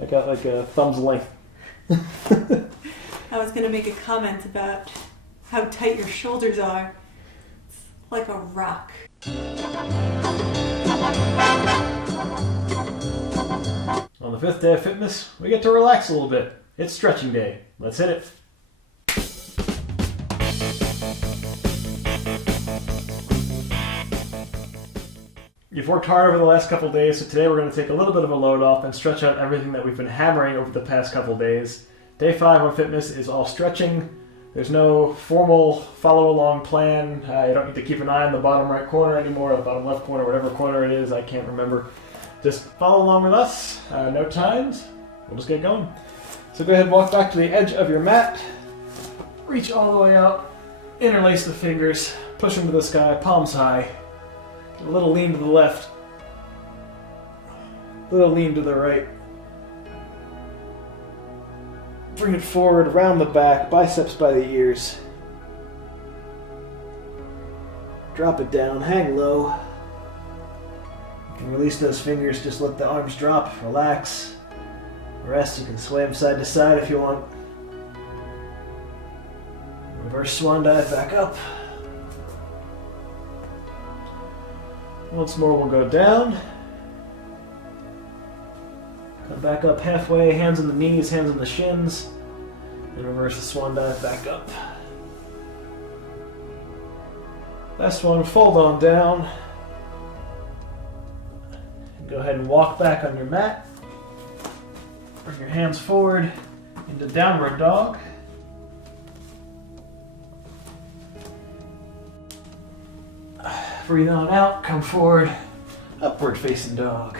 I got like a thumb's length. I was going to make a comment about how tight your shoulders are. It's like a rock. On the 5th day of Fitmas, we get to relax a little bit. It's stretching day. Let's hit it. You've worked hard over the last couple days, so today we're going to take a little bit of a load off and stretch out everything that we've been hammering over the past couple days. Day 5 on Fitmas is all stretching. There's no formal follow-along plan. You don't need to keep an eye on the bottom right corner anymore, or the bottom left corner, whatever corner it is, I can't remember. Just follow along with us, no times, we'll just get going. So go ahead and walk back to the edge of your mat, reach all the way out, interlace the fingers, push them to the sky, palms high. A little lean to the left, a little lean to the right. Bring it forward, round the back, biceps by the ears. Drop it down, hang low. You can release those fingers, just let the arms drop, relax. Rest, you can sway them side to side if you want. Reverse swan dive back up. Once more, we'll go down. Come back up halfway, hands on the knees, hands on the shins. And reverse the swan dive back up. Last one, fold on down. And go ahead and walk back on your mat. Bring your hands forward into downward dog. Breathe on out, come forward, upward facing dog.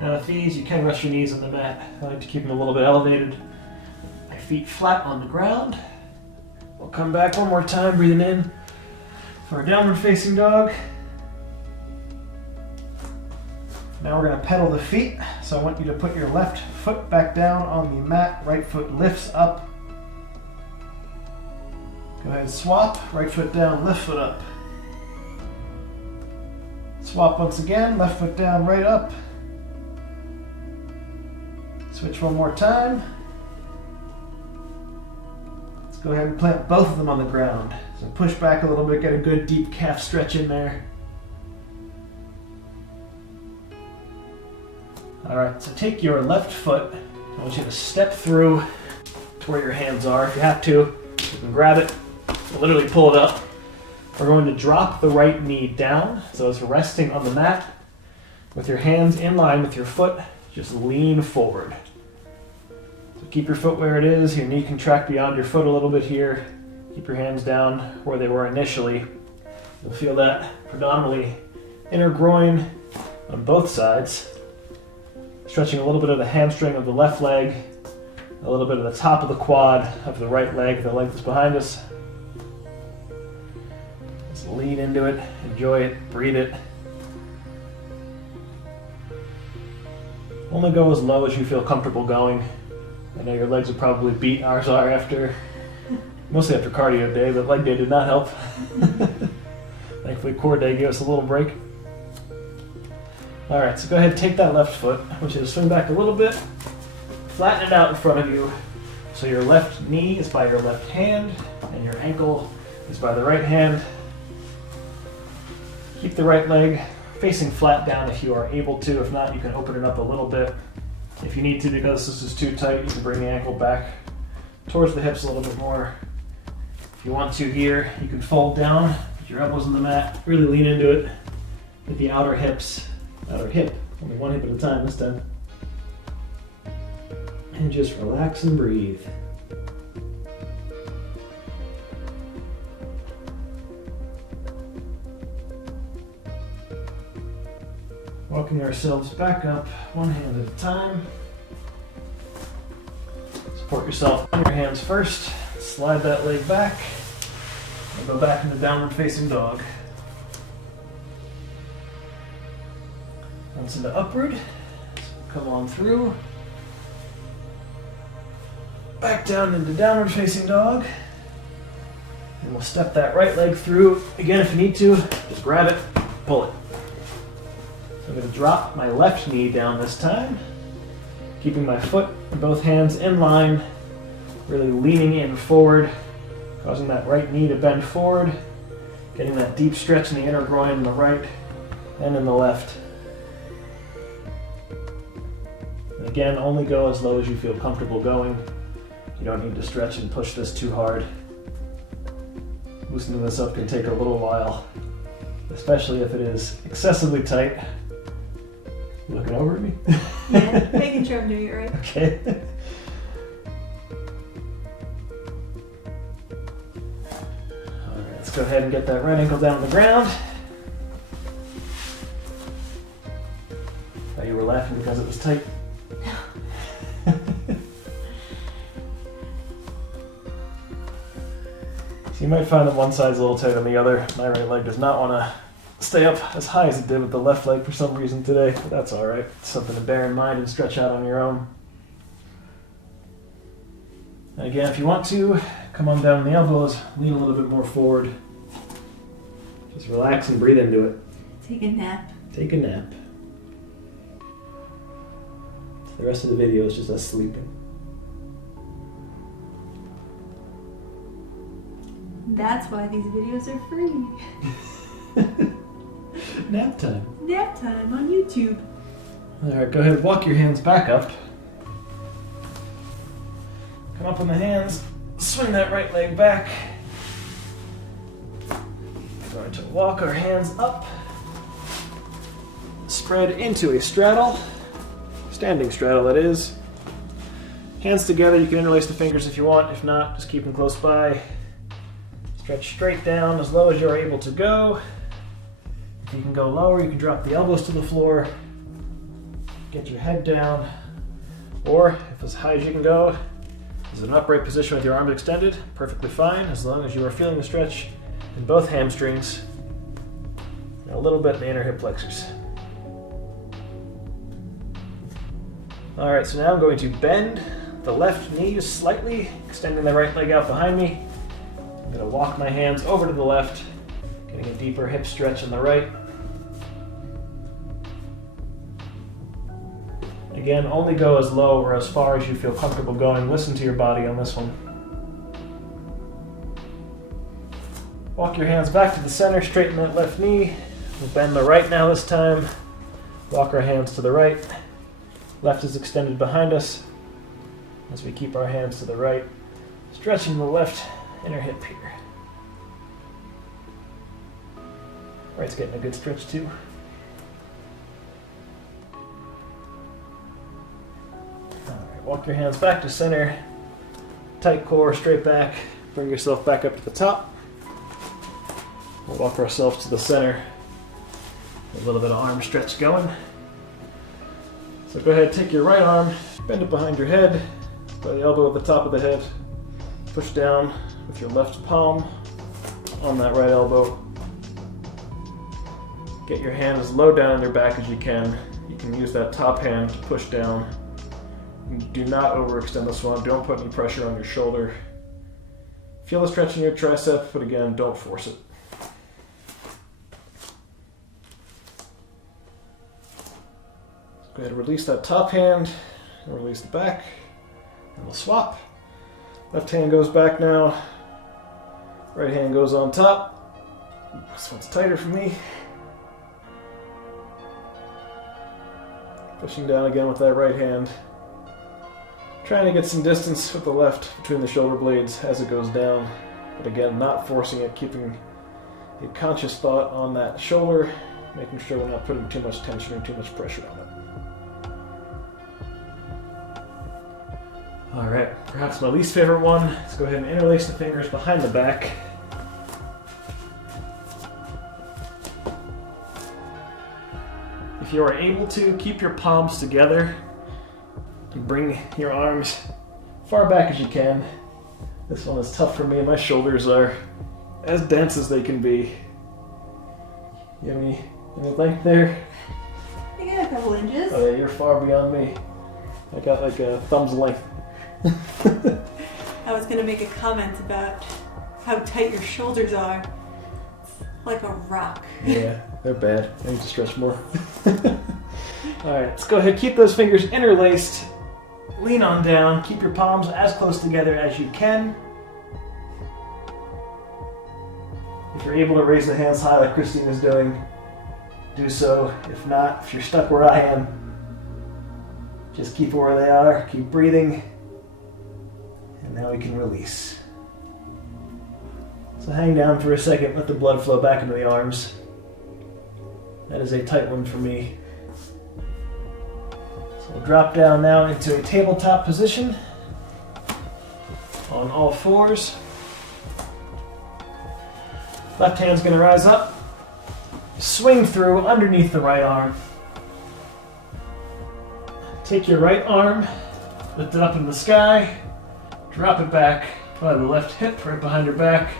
Now with these, you can rest your knees on the mat. I like to keep them a little bit elevated. My feet flat on the ground. We'll come back one more time, breathing in for a downward facing dog. Now we're going to pedal the feet. So I want you to put your left foot back down on the mat, right foot lifts up. Go ahead and swap, right foot down, left foot up. Swap once again, left foot down, right up. Switch one more time. Let's go ahead and plant both of them on the ground. So push back a little bit, get a good deep calf stretch in there. All right, so take your left foot. I want you to step through to where your hands are. If you have to, you can grab it, literally pull it up. We're going to drop the right knee down, so it's resting on the mat. With your hands in line with your foot, just lean forward. So keep your foot where it is, your knee can track beyond your foot a little bit here. Keep your hands down where they were initially. You'll feel that predominantly inner groin on both sides. Stretching a little bit of the hamstring of the left leg, a little bit of the top of the quad of the right leg, the leg that's behind us. Lean into it, enjoy it, breathe it. Only go as low as you feel comfortable going. I know your legs will probably beat, ours are mostly after cardio day, but leg day did not help. Thankfully core day gave us a little break. Alright, so go ahead and take that left foot. I want you to swing back a little bit, flatten it out in front of you. So your left knee is by your left hand, and your ankle is by the right hand. Keep the right leg facing flat down if you are able to. If not, you can open it up a little bit. If you need to, because this is too tight, you can bring the ankle back towards the hips a little bit more. If you want to here, you can fold down, put your elbows on the mat, really lean into it. Hit the outer hip, only one hip at a time this time. And just relax and breathe. Walking ourselves back up, one hand at a time. Support yourself on your hands first. Slide that leg back. And go back into downward facing dog. Once into upward. So come on through. Back down into downward facing dog. And we'll step that right leg through. Again, if you need to, just grab it, pull it. I'm going to drop my left knee down this time. Keeping my foot and both hands in line, really leaning in forward, causing that right knee to bend forward, getting that deep stretch in the inner groin in the right and in the left. And again, only go as low as you feel comfortable going. You don't need to stretch and push this too hard. Loosening this up can take a little while, especially if it is excessively tight. You looking over at me? Yeah, making sure I'm doing it right. Okay. Alright, let's go ahead and get that right ankle down on the ground. Thought you were laughing because it was tight. So you might find that one side's a little tighter than the other. My right leg does not want to stay up as high as it did with the left leg for some reason today, but that's alright. It's something to bear in mind and stretch out on your own. And again, if you want to, come on down on the elbows, lean a little bit more forward. Just relax and breathe into it. Take a nap. Take a nap. The rest of the video is just us sleeping. That's why these videos are free. Nap time. Nap time on YouTube. Alright, go ahead and walk your hands back up. Come up on the hands, swing that right leg back. We're going to walk our hands up, spread into a straddle, standing straddle that is. Hands together, you can interlace the fingers if you want, if not, just keep them close by. Stretch straight down as low as you're able to go. If you can go lower, you can drop the elbows to the floor, get your head down, or if as high as you can go, is an upright position with your arms extended, perfectly fine, as long as you are feeling the stretch in both hamstrings and a little bit in the inner hip flexors. Alright, so now I'm going to bend the left knee just slightly, extending the right leg out behind me. I'm going to walk my hands over to the left, getting a deeper hip stretch on the right. Again, only go as low or as far as you feel comfortable going. Listen to your body on this one. Walk your hands back to the center, straighten that left knee. We'll bend the right now this time. Walk our hands to the right. Left is extended behind us as we keep our hands to the right, stretching the left inner hip here. Right's getting a good stretch too. Alright, walk your hands back to center. Tight core, straight back. Bring yourself back up to the top. We'll walk ourselves to the center. A little bit of arm stretch going. So go ahead, take your right arm, bend it behind your head, by the elbow at the top of the head. Push down with your left palm on that right elbow. Get your hand as low down on your back as you can. You can use that top hand to push down. Do not overextend this one. Don't put any pressure on your shoulder. Feel the stretch in your tricep, but again, don't force it. Go ahead and release that top hand and release the back. And we'll swap. Left hand goes back now. Right hand goes on top. This one's tighter for me. Pushing down again with that right hand. Trying to get some distance with the left between the shoulder blades as it goes down. But again, not forcing it, keeping a conscious thought on that shoulder, making sure we're not putting too much tension or too much pressure on it. Alright, perhaps my least favorite one. Let's go ahead and interlace the fingers behind the back. If you are able to, keep your palms together and bring your arms far back as you can. This one is tough for me. My shoulders are as dense as they can be. You have any length there? I got a couple inches. Oh yeah, you're far beyond me. I got like a thumb's length. I was going to make a comment about how tight your shoulders are. It's like a rock. Yeah, they're bad. I need to stretch more. Alright, let's go ahead. Keep those fingers interlaced. lean on down. Keep your palms as close together as you can. If you're able to raise the hands high like Christine is doing, do so. If not, if you're stuck where I am, just keep it where they are. Keep breathing. And now we can release. So hang down for a second, let the blood flow back into the arms. That is a tight one for me. So we'll drop down now into a tabletop position on all fours. Left hand's going to rise up, swing through underneath the right arm. Take your right arm, lift it up in the sky, drop it back by the left hip right behind your back.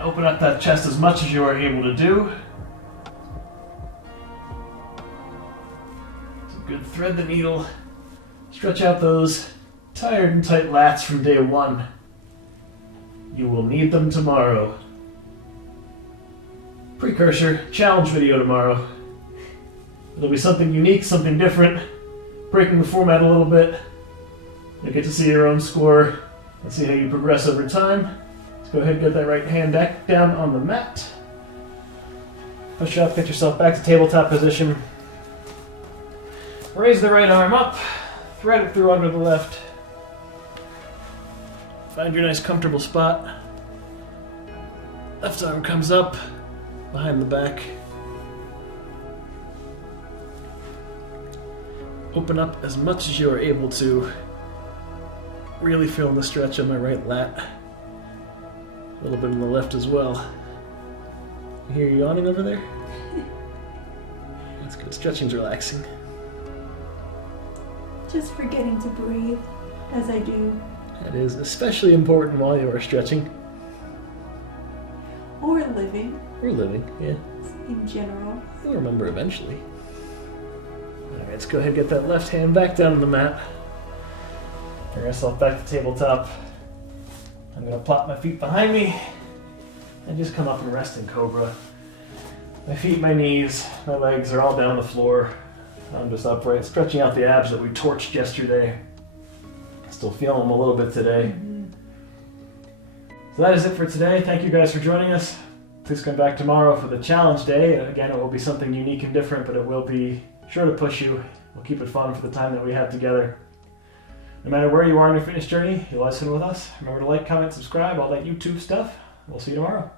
Open up that chest as much as you are able to do. So good, thread the needle. Stretch out those tired and tight lats from day one. You will need them tomorrow. Precursor, challenge video tomorrow. It'll be something unique, something different, breaking the format a little bit. You'll get to see your own score and see how you progress over time. Go ahead and get that right hand back down on the mat. Push up, get yourself back to tabletop position. Raise the right arm up, thread it through under the left. Find your nice comfortable spot. Left arm comes up, behind the back. Open up as much as you are able to. Really feeling the stretch on my right lat. A little bit on the left as well. You hear you yawning over there? That's good. Stretching's relaxing. Just forgetting to breathe as I do. That is especially important while you are stretching. Or living. Or living, yeah. In general. You'll remember eventually. Alright, let's go ahead and get that left hand back down on the mat. Bring ourselves back to tabletop. I'm going to plop my feet behind me and just come up and rest in Cobra. My feet, my knees, my legs are all down the floor. I'm just upright, stretching out the abs that we torched yesterday. Still feeling them a little bit today. So that is it for today. Thank you guys for joining us. Please come back tomorrow for the challenge day. Again, it will be something unique and different, but it will be sure to push you. We'll keep it fun for the time that we have together. No matter where you are in your fitness journey, you'll listen with us. Remember to like, comment, subscribe, all that YouTube stuff. We'll see you tomorrow.